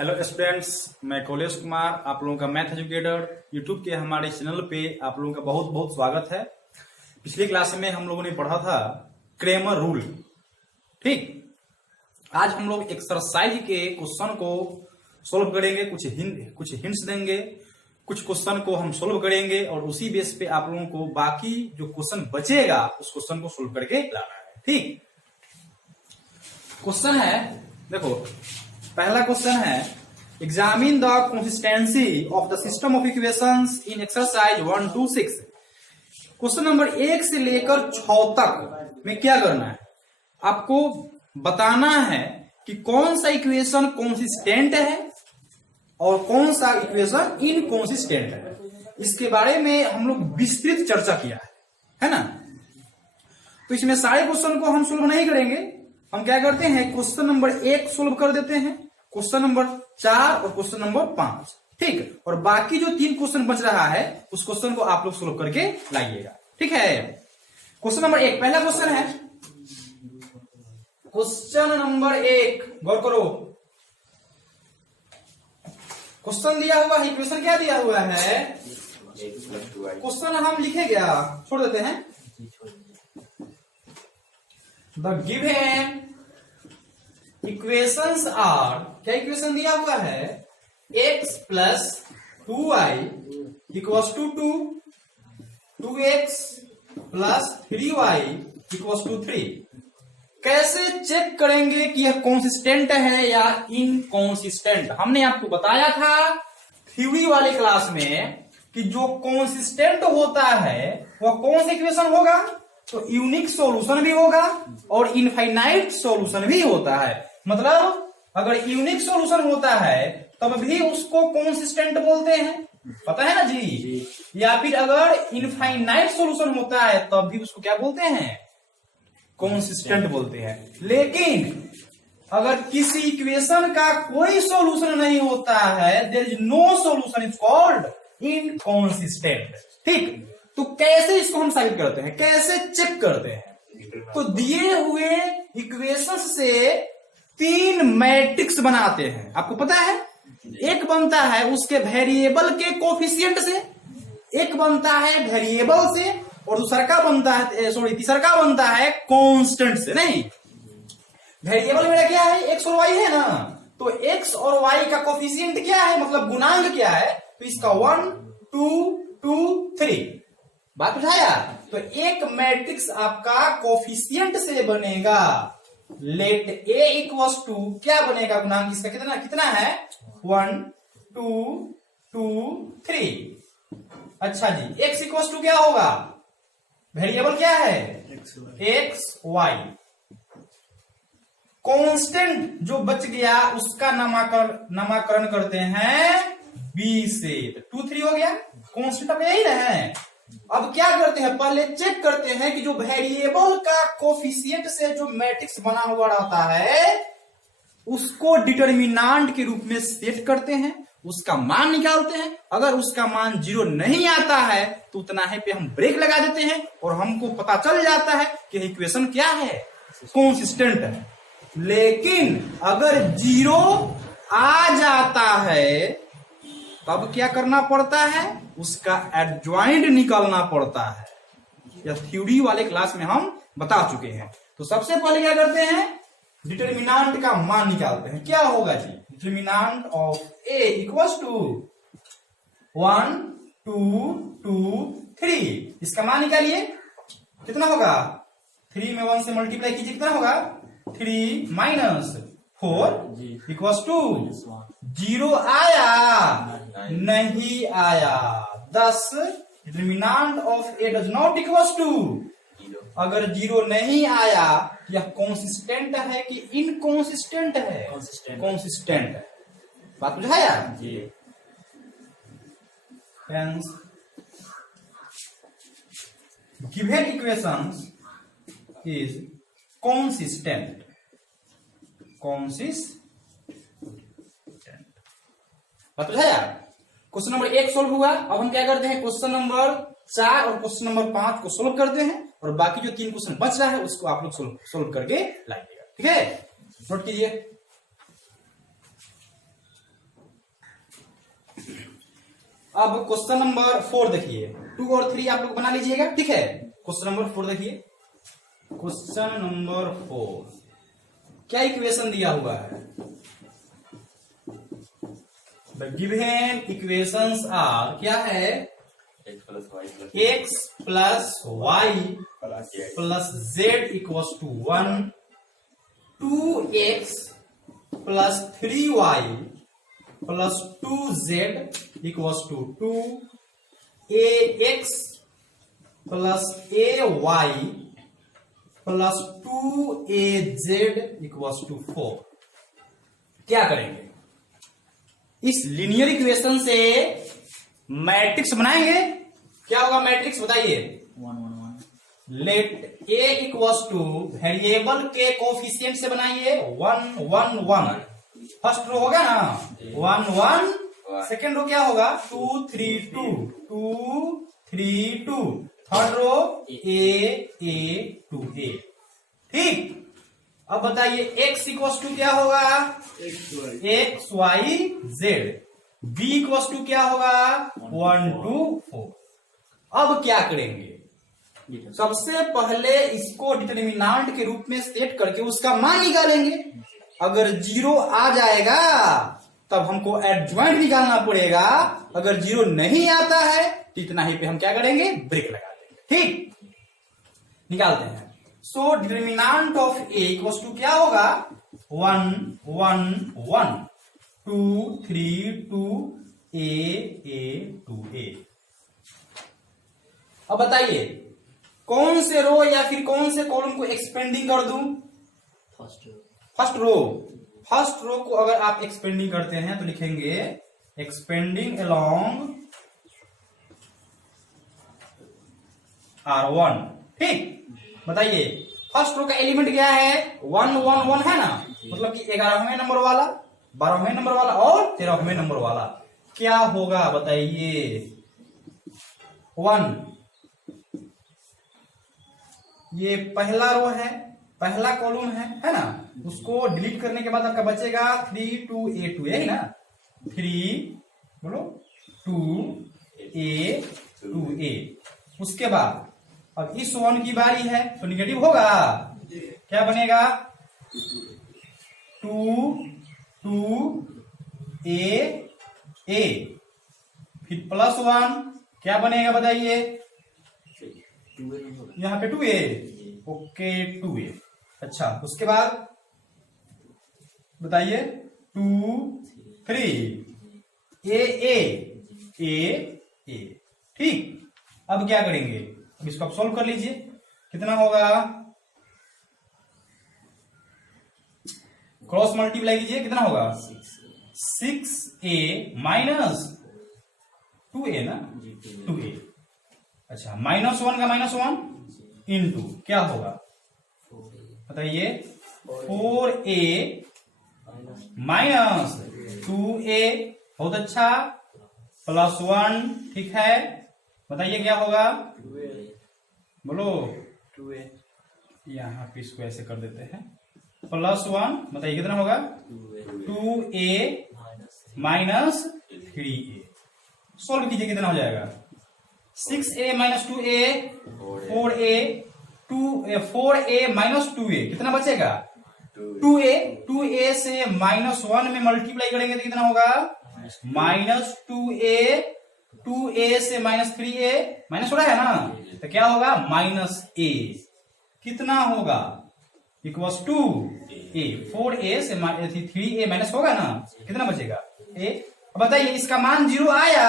Hello students, मैं कौलेश कुमार आप लोगों का मैथ एजुकेटर यूट्यूब के हमारे चैनल पे आप लोगों का बहुत बहुत स्वागत है। पिछली क्लास में हम लोगों ने पढ़ा था क्रेमर रूल। ठीक, आज हम लोग एक्सरसाइज के क्वेश्चन को सोल्व करेंगे, कुछ हिंट्स देंगे, कुछ क्वेश्चन को हम सोल्व करेंगे और उसी बेस पे आप लोगों को बाकी जो क्वेश्चन बचेगा उस क्वेश्चन को सोल्व करके लाना है। ठीक, क्वेश्चन है, देखो पहला क्वेश्चन है examine the consistency of the system of equations in exercise 1 to 6। Question number 1 से लेकर 6 तक में क्या करना है, आपको बताना है कि कौन सा इक्वेशन कंसिस्टेंट है और कौन सा इक्वेशन इनकंसिस्टेंट है। इसके बारे में हम लोग विस्तृत चर्चा किया है ना। तो इसमें सारे क्वेश्चन को हम सोल्व नहीं करेंगे, हम क्या करते हैं क्वेश्चन नंबर 1 सोल्व कर देते हैं, क्वेश्चन नंबर 4 और क्वेश्चन नंबर 5। ठीक, और बाकी जो 3 क्वेश्चन बच रहा है उस क्वेश्चन को आप लोग सोल्व करके लाइएगा। ठीक है, क्वेश्चन नंबर 1, पहला क्वेश्चन है क्वेश्चन नंबर 1, गौर करो। क्वेश्चन दिया हुआ है, इक्वेशन क्या दिया हुआ है, क्वेश्चन हम लिखे क्या, छोड़ देते हैं। The given equations are, क्या इक्वेशन दिया हुआ है, x plus 2y equals to 2, 2x plus 3y equals to 3। कैसे चेक करेंगे कि यह कंसिस्टेंट है या इनकंसिस्टेंट। हमने आपको बताया था थ्योरी वाले क्लास में कि जो कंसिस्टेंट होता है वह कौन सा इक्वेशन होगा, तो यूनिक सॉल्यूशन भी होगा और इनफाइनाइट सॉल्यूशन भी होता है। मतलब अगर यूनिक सॉल्यूशन होता है तब भी उसको कंसिस्टेंट बोलते हैं, पता है ना जी। या फिर अगर इनफाइनाइट सॉल्यूशन होता है तब भी उसको क्या बोलते हैं, कंसिस्टेंट बोलते हैं। लेकिन अगर किसी इक्वेशन का कोई सॉल्यूशन नहीं होता है, there is no solution, is called inconsistent. ठीक, तो कैसे इसको हम साबित करते हैं, कैसे चेक करते हैं, तो दिए हुए इक्वेशंस से 3 मैट्रिक्स बनाते हैं। आपको पता है, एक बनता है उसके वेरिएबल के कोफिशिएंट से, एक बनता है वेरिएबल से और दूसरा का बनता है, तीसरा का बनता है कांस्टेंट से। नहीं, वेरिएबल मेरा क्या है, एक्स और वाई है ना, तो एक्स और वाई का कोफिशिएंट क्या है, मतलब गुणांक क्या है, तो इसका 1 2 2 3। बात उठाया, तो एक मैट्रिक्स आपका कोफिशिएंट से बनेगा। लेट ए इक्वल्स टू क्या बनेगा, गुणांक इसका कितना कितना है, 1 2 2 3। अच्छा जी, एक्स इक्वल्स टू क्या होगा, वेरिएबल क्या है, एक्स वाई। कांस्टेंट जो बच गया उसका नामकरण करते हैं बी से, तो 2 3 हो गया। कांस्टेंट अब यही है। अब क्या करते हैं, पहले चेक करते हैं कि जो वेरिएबल का कोफिशिएंट से जो मैट्रिक्स बना हुआ रहता है उसको डिटरमिनेंट के रूप में सेट करते हैं, उसका मान निकालते हैं। अगर उसका मान 0 नहीं आता है तो उतना है पे हम ब्रेक लगा देते हैं और हमको पता चल जाता है कि इक्वेशन क्या है, कंसिस्टेंट है। लेकिन अगर 0 आ जाता है तब क्या करना पड़ता है, उसका एडजॉइंट निकालना पड़ता है। यह थ्योरी वाले क्लास में हम बता चुके हैं। तो सबसे पहले क्या करते हैं, डिटरमिनेंट का मान निकालते हैं। क्या होगा जी, determinant of A equals to 1 2 2 3। इसका मान निकालिए, कितना होगा, 3 में 1 से मल्टीप्लाई कीजिए, कितना होगा, 3 माइनस 4 इक्वल्स टू 0 आया नहीं आया, 10। Determinant of A does not equals to, अगर 0 नहीं आया यह कंसिस्टेंट है कि इनकंसिस्टेंट है, कंसिस्टेंट है। बात बुझाया जी। गिवन इक्वेशंस इज कंसिस्टेंट, बात बुझाया। क्वेश्चन नंबर 1 सोल्व हुआ। अब हम क्या करते हैं, क्वेश्चन नंबर 4 और क्वेश्चन नंबर 5 को सोल्व करते हैं और बाकी जो 3 क्वेश्चन बच रहा है उसको आप लोग सोल्व करके लाइएगा। ठीक है, नोट कीजिए। अब क्वेश्चन नंबर 4 देखिए, 2 और 3 आप लोग बना लीजिएगा, ठीक है। क्वेश्चन नंबर 4 देखिए, क्वेश्चन नंबर 4 क्या इक्वेशन दिया हुआ है? द गिवन इक्वेशंस आर, क्या है? x plus y plus z equals to 1, 2x plus 3y plus 2z equals to 2, ax plus ay plus 2az equals to 4। क्या करेंगे? इस लीनियर इक्वेशन से मैट्रिक्स बनाएंगे। क्या होगा मैट्रिक्स बताइए? 1 1 1। Let a equals to variable के कोफिशिएंट से बनाइए 1 1 1। फर्स्ट रो होगा ना 1 1, सेकेंड रो क्या होगा 2 3 2 2 3 2, थर्ड रो a 2 a। ठीक, अब बताइए x इक्वल्स टू क्या होगा? x y z। b equals to क्या होगा? 1 2 4। अब क्या करेंगे? सबसे पहले इसको डिटरमिनेंट के रूप में सेट करके उसका मान निकालेंगे। अगर 0 आ जाएगा तब हमको एडजॉइंट निकालना पड़ेगा। अगर 0 नहीं आता है तो इतना ही पे हम क्या करेंगे? ब्रेक लगा देंगे। ठीक, निकालते हैं। So determinant of a equals to क्या होगा? 1 1 1 2 3 2 a 2 a। अब बताइए कौन से रो या फिर कौन से कॉलम को एक्सपेंडिंग कर दूं? First row. फर्स्ट रो को अगर आप एक्सपेंडिंग करते हैं तो लिखेंगे एक्सपेंडिंग अलोंग R1। ठीक, बताइए फर्स्ट रो का एलिमेंट क्या है? 1 1 1 है ना, मतलब कि 11वें नंबर वाला, 12वें नंबर वाला और 13वें नंबर वाला। क्या होगा बताइए? 1, ये पहला रो है, पहला कॉलम है ना, उसको डिलीट करने के बाद आपका बचेगा 3 2 a 2 a ना, 3 बोलो 2 a 2 a। उसके बाद अब इस 1 की बारी है तो निगेटिव होगा, क्या बनेगा? 2 2 a फिर प्लस 1 क्या बनेगा बताइए? यहाँ पे 2a, ओके 2a। अच्छा, उसके बाद बताइए 2 3 a। ठीक, अब क्या करेंगे? अब इसको आप सॉल्व कर लीजिए। कितना होगा? क्रॉस मल्टीप्लाई कीजिए, कितना होगा? 6a माइनस 2a ना, 2a। अच्छा, -1 का -1 इंटू क्या होगा बताइए? 4a minus 2a। बहुत अच्छा, प्लस 1। ठीक है, बताइए क्या होगा? बोलो 2a। यहाँ पे इसको ऐसे कर देते हैं, प्लस 1। बताइए कितना होगा? 2a minus 3a। सोल्व कीजिए, कितना हो जाएगा? 6a minus 2a 4a 4a minus 2a, कितना बचेगा? 2a। 2a से -1 में मल्टीप्लाई करेंगे तो कितना होगा? -2a। 2a से -3a, माइनस हो रहा है ना, तो क्या होगा? -a। कितना होगा? Equals to a। 4a से 3a माइनस होगा ना, कितना बचेगा? a। अब बताइए इसका मान 0 आया?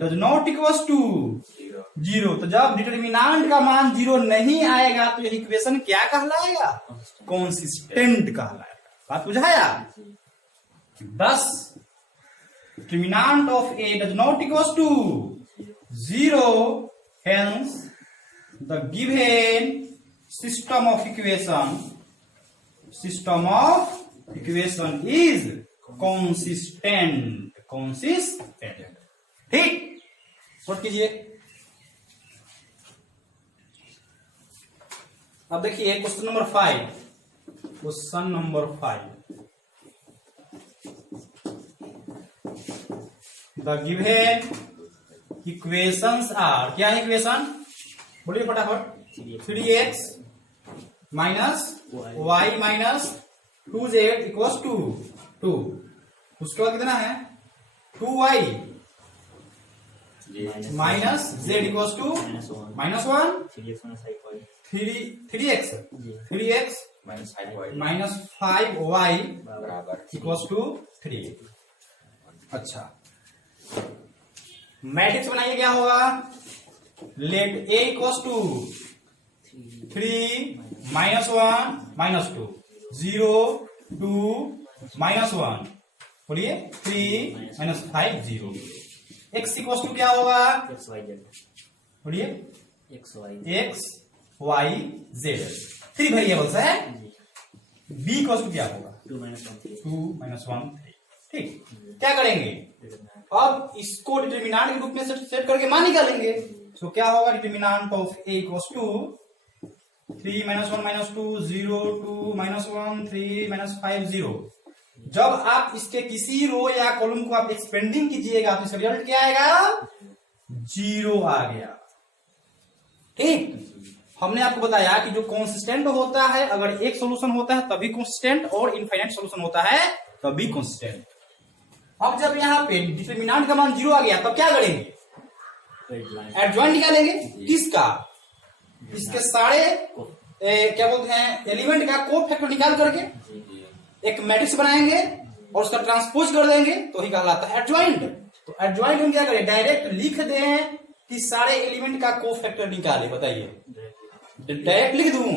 Does not equals to 0। तो जब डिटरमिनेंट का मान 0 नहीं आएगा तो यह इक्वेशन क्या कहलाएगा? कंसिस्टेंट कहलाएगा। बात बुझाया? thus determinant of a does not equals to 0, hence the given system of equation is consistent। ठीक, नोट कीजिए। अब देखिए question number 5। Question number 5, the given equations are, क्या है इक्वेशन, बोलिए फटाफट, 3x minus y minus 2z equals to 2, उसके बाद कितना है 2y minus z equals to -1, 3x minus 5y equals to 3। अच्छा, मैट्रिक्स बनाइए, क्या होगा, लेट a इक्वल्स टू 3 -1 -2 0 2 -1, बोलिए 3 -5 0। x इक्वल्स टू क्या होगा, बोलिए x y z, 3 वेरिएबल्स है। b इक्वल्स टू क्या होगा, 2 -1 3। ठीक, क्या करेंगे, अब इसको डिटर्मिनेंट के रूप में सेट करके मान निकालेंगे। तो क्या होगा, determinant of a equals to 3 -1 -2 0 2 -1 3 -5 0। जब आप इसके किसी रो या कॉलम को आप एक्सपेंडिंग कीजिएगा तो इसका रिजल्ट क्या आएगा, 0 आ गया। ठीक, हमने आपको बताया कि जो कॉन्सिस्टेंट होता है, अगर एक सॉल्यूशन होता है तभी कॉन्सिस्टेंट, और इनफाइनाइट सॉल्यूशन होता है तभी कॉन्सिस्टेंट। अब जब यहाँ पे डिटर्मिनेंट का मान 0 आ गया, तब क्या करेंगे, एडजॉइंट निकालेंगे। किसका, इसके सारे क्या बोलते हैं एलिमेंट का कोफैक्टर निकाल करके एक मैट्रिक्स बनाएंगे और उसका ट्रांसपोज कर देंगे, तो ही कहलाता है एडजॉइंट। तो एडजॉइंट हम क्या करें, डायरेक्ट लिख दें कि सारे एलिमेंट का कोफैक्टर निकाले, बताइए, डायरेक्ट लिख दूं,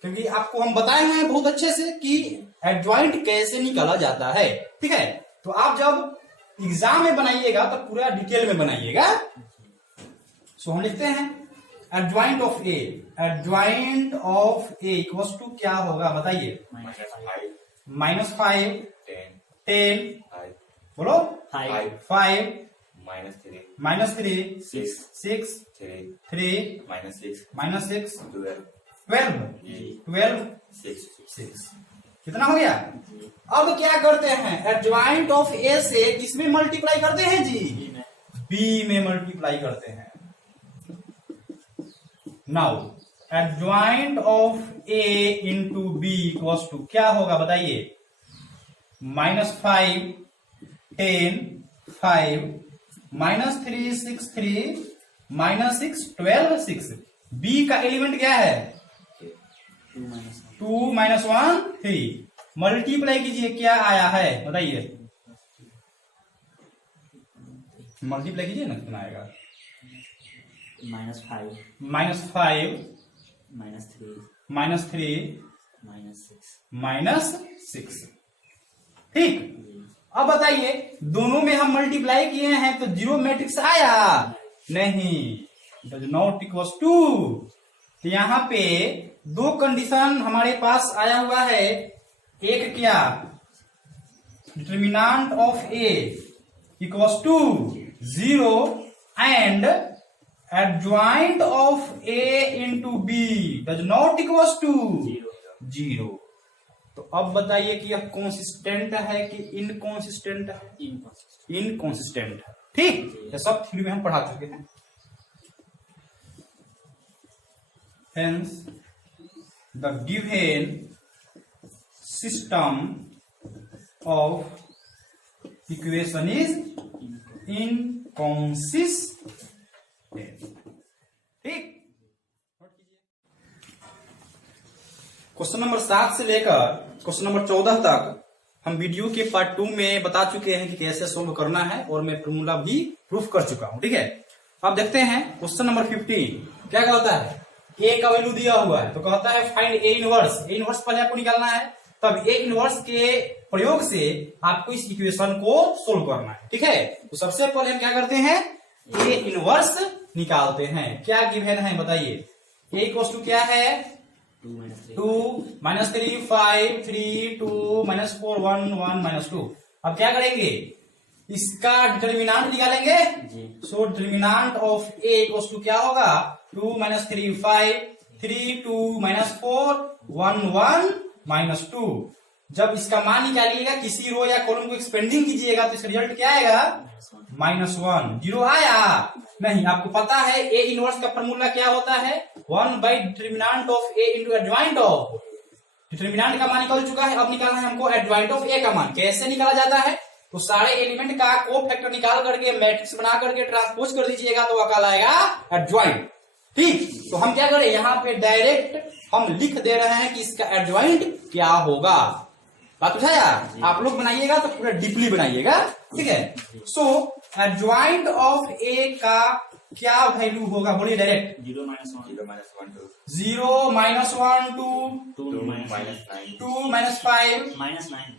क्योंकि आपको हम बताए हैं बहुत अच्छे से कि एडजॉइंट कैसे निकाला जाता है। ठीक है, तो आप जब एग्जाम में बनाइएगा तो पूरा डिटेल में बनाइएगा। सो हम लिखते हैं adjoint of A, adjoint of A equals to क्या होगा, बताइए, -5 10 बोलो 5 -3 6 3 -6 12 6। कितना हो गया। अब क्या करते हैं, एडजॉइंट ऑफ ए से किसमें मल्टीप्लाई करते हैं जी, बी में मल्टीप्लाई करते हैं। Now adjoint of A into B equals to क्या होगा, बताइए, -5 10 5 -3 6 3 -6 12 6। बी का एलिमेंट क्या है, 2 -1 3। मल्टीप्लाई कीजिए, क्या आया है बताइए, मल्टीप्लाई कीजिए ना, कितना आएगा, -5 -3 -6। ठीक, अब बताइए, दोनों में हम मल्टीप्लाई किए हैं तो 0 मैट्रिक्स आया नहीं, डज नॉट इक्वल्स टू। तो यहां पे दो कंडीशन हमारे पास आया हुआ है, एक क्या, determinant of A equals to 0 and adjoint of A into B does not equals to 0। तो अब बताइए कि यह कंसिस्टेंट है कि इनकंसिस्टेंट है, इनकंसिस्टेंट है। ठीक, ये सब थ्योरी में हम पढ़ा चुके हैं। Hence, the given system of equation is inconsistent. ठीक, क्वेश्चन नंबर 7 से लेकर क्वेश्चन नंबर 14 तक हम वीडियो के पार्ट 2 में बता चुके हैं कि कैसे सोल्व करना है, और मैं फॉर्मूला भी प्रूफ कर चुका हूं। ठीक है, अब देखते हैं क्वेश्चन नंबर 15 क्या कहता है। ए का वैल्यू दिया हुआ है तो कहता है find A inverse. A inverse पहले आपको निकालना है, तब ए इनवर्स के प्रयोग से आपको इस इक्वेशन को सोल्व करना है। ठीक है, तो सबसे पहले हम क्या करते हैं, ए इनवर्स निकालते हैं। क्या गिवन है बताइए, ए इक्वल्स टू क्या है, 2 -3 5 3 2 -4 1 1 -2। अब क्या करेंगे, इसका डिटर्मिनेंट निकालेंगे। So determinant of A equals to क्या होगा, 2 -3 5 3 2 -4 1 1 -2। जब इसका मान निकालिएगा किसी रो या कॉलम को एक्सपेंडिंग कीजिएगा तो इसका रिजल्ट क्या आएगा -1। जीरो आया नहीं? आपको पता है ए इनवर्स का फॉर्मूला क्या होता है, 1/डिटर्मिनेंट of A into adjoint of. Determinant का मान निकल चुका है, अब निकालना है हमको एडजॉइंट ऑफ ए का मान। कैसे निकाला जाता है, तो सारे एलिमेंट का को फैक्टर निकाल करके मैट्रिक्स बना करके ट्रांसपोज कर दीजिएगा तो वह कहलाएगा एडजॉइंट। ठीक, तो हम क्या करें, यहाँ पे डायरेक्ट हम लिख दे रहे हैं कि इसका एडजॉइंट क्या होगा। बात बुझाया? आप लोग बनाइएगा तो पूरा डीपली बनाइएगा, ठीक है। सो एडजॉइंट ऑफ ए का क्या वैल्यू होगा, बोलिए डायरेक्ट। 0 - 1 2 0 -1 2 2 - 9 2 -5 -9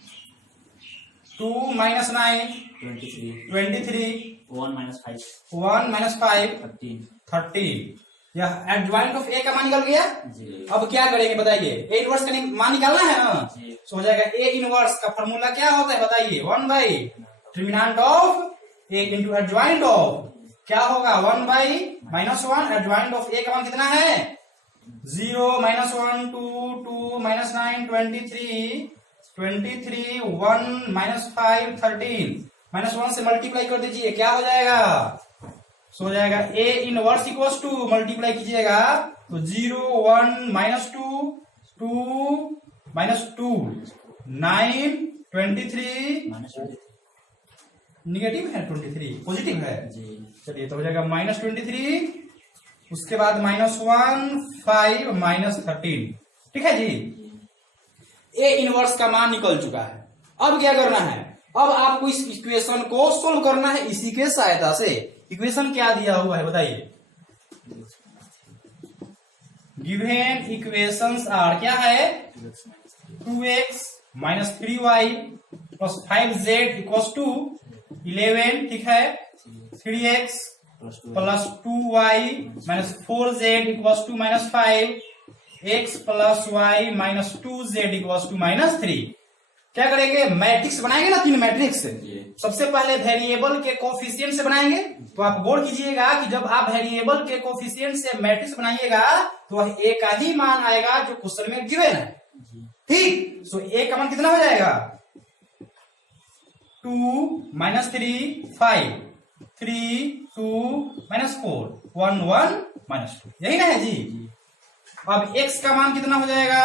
2 -9 23 23 1 - 5 1 -5 13 13। यह एडजॉइंट ऑफ ए का मान निकल गया। जी अब क्या करेंगे बताइए, ए इनवर्स का मान निकालना है ना, जी। तो हो जाएगा ए इनवर्स का फॉर्मूला क्या होता है बताइए, 1/डिटर्मिनेंट of A into adjoint of क्या होगा 1/-1। एडजॉइंट ऑफ ए का मान कितना है 0 -1 2 2 -9 23 23 1 -5 13 -1 से मल्टीप्लाई कर दीजिए क्या हो जाएगा, सो हो जाएगा A inverse equals to multiply कीजिएगा तो 0 1 -2 2 -2 9 23 निगेटिव है 23 पॉजिटिव है जी। चलिए तो हो जाएगा -23 उसके बाद -1 5 -13। ठीक है जी, ए इनवर्स का मान निकल चुका है। अब क्या करना है, अब आपको इस इक्वेशन को सोल्व करना है इसी के सहायता से। इक्वेशन क्या दिया हुआ है बताइए, गिवन इक्वेशंस आर क्या है 2x - 3y + 5z = 11। ठीक है, 3x + 2y - 4z = -5 x + y - 2z = -3। क्या करेंगे, मैट्रिक्स बनाएंगे ना, 3 मैट्रिक्स। सबसे पहले वेरिएबल के कोफिशिएंट से बनाएंगे। तो आप गौर कीजिएगा कि जब आप वेरिएबल के कोफिशिएंट से मैट्रिक्स बनाइएगा तो वह ए का ही मान आएगा जो क्वेश्चन में गिवन है। ठीक, सो ए का मान कितना हो जाएगा 2 - 3 5 3 2 -4 1 1 -2, यही ना है जी। अब x का मान कितना हो जाएगा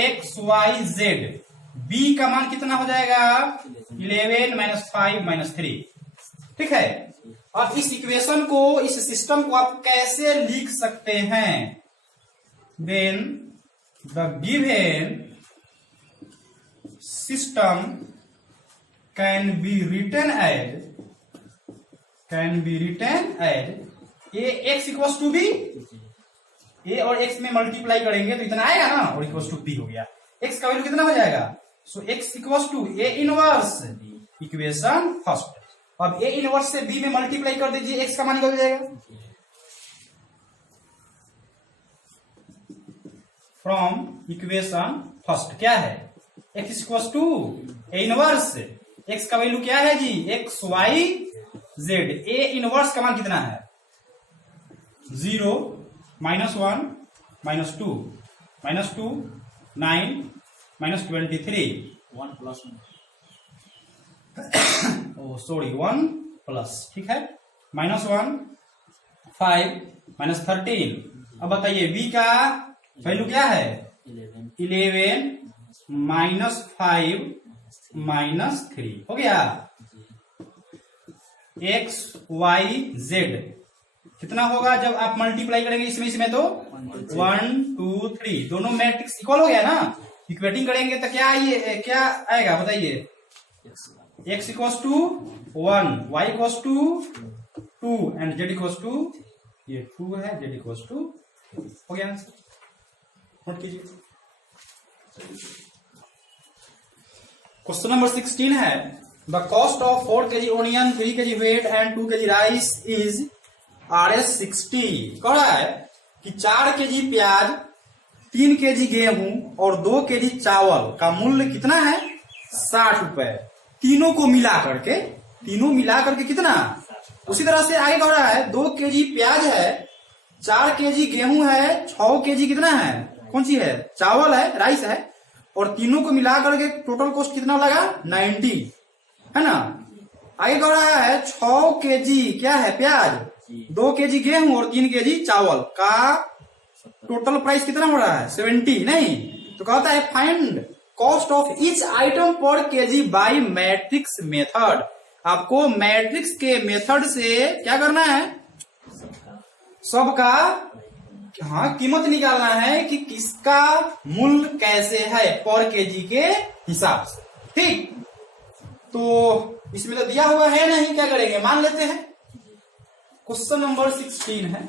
x y z, b का मान कितना हो जाएगा 11 - 5 - 3। ठीक है, अब इस इक्वेशन को, इस सिस्टम को आप कैसे लिख सकते हैं, then the given system can be written as A x = b। A और x में मल्टीप्लाई करेंगे तो इतना आएगा ना, और इक्वल्स टू b हो गया। x का वैल्यू कितना हो जाएगा, सो x = a inverse equation first. अब a इनवर्स से b में मल्टीप्लाई कर दीजिए, x का मान निकल जाएगा। फ्रॉम इक्वेशन फर्स्ट क्या है x = a इनवर्स, x का वैल्यू क्या है जी x y z। a inverse का मान कितना है 0 -1 -2 -2 9 -23 1 + 1 प्लस, ठीक है, -1 5 -13। अब बताइए b का वैल्यू क्या है 11 -5 -3 हो गया। x y z कितना होगा जब आप मल्टीप्लाई करेंगे इसमें तो 1 2 3 दोनों मैट्रिक्स इक्वल हो गया ना। इक्वेटिंग करेंगे तो क्या क्या आएगा बताइए, x = 1 y = 2 एंड z = ये 2 है, z = हो गया आंसर। नोट कीजिए। क्वेश्चन नंबर 16 है, the cost of 4 kg onion 3 kg wheat and 2 kg rice is Rs 60। कह रहा है कि 4 kg प्याज 3 kg गेहूं और 2 kg चावल का मूल्य कितना है 60 रुपए। तीनों को मिला करके कितना। उसी तरह से आगे कह रहा है 2 kg प्याज है, 4 kg गेहूं है, 6 kg कितना है, कौन सी है, चावल है, राइस है, और तीनों को मिला करके टोटल कॉस्ट कितना लगा 90, है ना। आगे कह रहा है 6 केजी क्या है प्याज, 2 केजी गेहूं और 3 केजी चावल का टोटल प्राइस कितना हो रहा है 70, नहीं तो कहता है find cost of each item पर केजी बाय मैट्रिक्स मेथड। आपको मैट्रिक्स के मेथड से क्या करना है, सबका हाँ कीमत निकालना है कि किसका मूल्य कैसे है पर केजी के हिसाब से। ठीक, तो इसमें तो दिया हुआ है नहीं, क्या करेंगे मान लेते हैं। क्वेश्चन नंबर 16 है,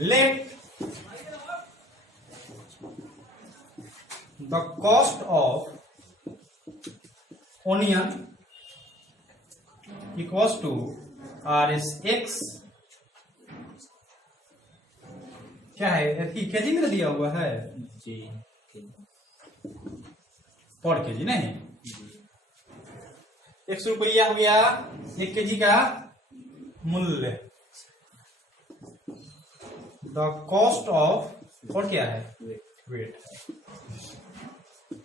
let the cost of onion equals to RSX क्या है, केजी में दिया हुआ है जी पर केजी नहीं, 100 रुपया हो गया 1 केजी का मूल्य। द कॉस्ट ऑफ और क्या है वेट,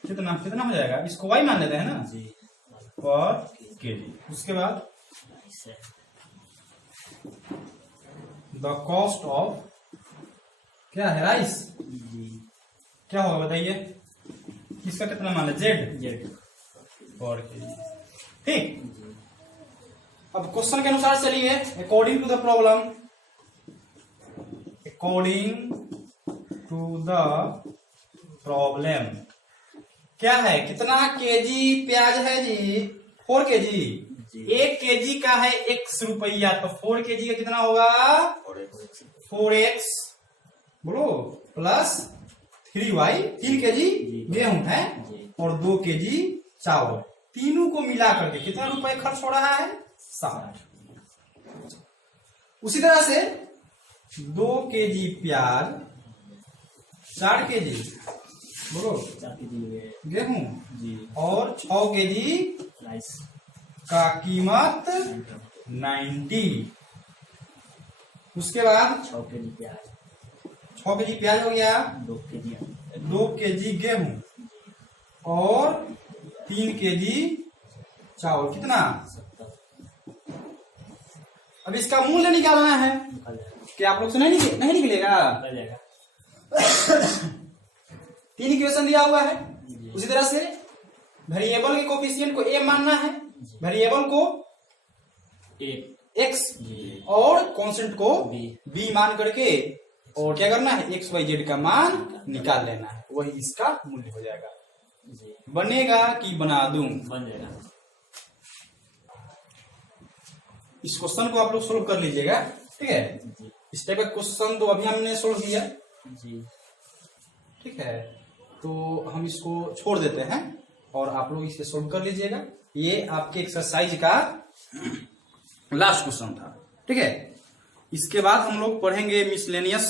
कितना कितना हो जाएगा, इसको वाई मान लेते हैं ना जी पर केजी। उसके बाद द कॉस्ट ऑफ क्या है राइस, जी क्या होगा बताइए, इसका कितना मान ले जेड जेड पर केजी। ठीक, अब क्वेश्चन के अनुसार चलिए, according to the problem, according to the problem क्या है, कितना केजी प्याज है जी 4 केजी, 1 केजी का है 1 रुपया, तो 4 केजी का कितना होगा 4x बोलो प्लस 3y, 3 केजी गेहूं है और 2 केजी चावल, तीनों को मिला करके कितना रुपए खर्च हो रहा है 60। उसी तरह से 2 केजी प्याज, 4 केजी बोलो गेहूं जी और 6 केजी राइस का कीमत 90। उसके बाद 6 केजी प्याज, 6 केजी प्याज हो गया, 2 2 केजी गेहूं और 3 केजी चावल, कितना। अब इसका मूल्य निकालना है, क्या आप लोग से नहीं निकलेगा, 3 इक्वेशन दिया हुआ है। उसी तरह से वेरिएबल के कोफिशिएंट को a मानना है, वेरिएबल को x और कांस्टेंट को b मान करके और क्या करना है x y z का मान निकाल लेना है, वही इसका मूल्य हो जाएगा। बनेगा कि बना दूं, बन जाएगा। इस क्वेश्चन को आप लोग सोल्व कर लीजिएगा, ठीक है। इस टाइप का क्वेश्चन तो अभी हमने सोल्व किया जी, ठीक है, तो हम इसको छोड़ देते हैं और आप लोग इसे सोल्व कर लीजिएगा। ये आपके एक्सरसाइज का लास्ट क्वेश्चन था, ठीक है। इसके बाद हम लोग पढ़ेंगे मिसलेनियस।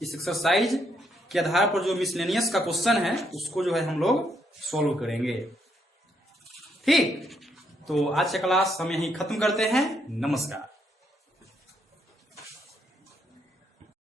इस एक्सरसाइज के आधार पर जो मिसलेनियस का क्वेश्चन है उसको जो है हम लोग सोल्व करेंगे, ठीक। तो आज का क्लास हम यहीं खत्म करते हैं। नमस्कार।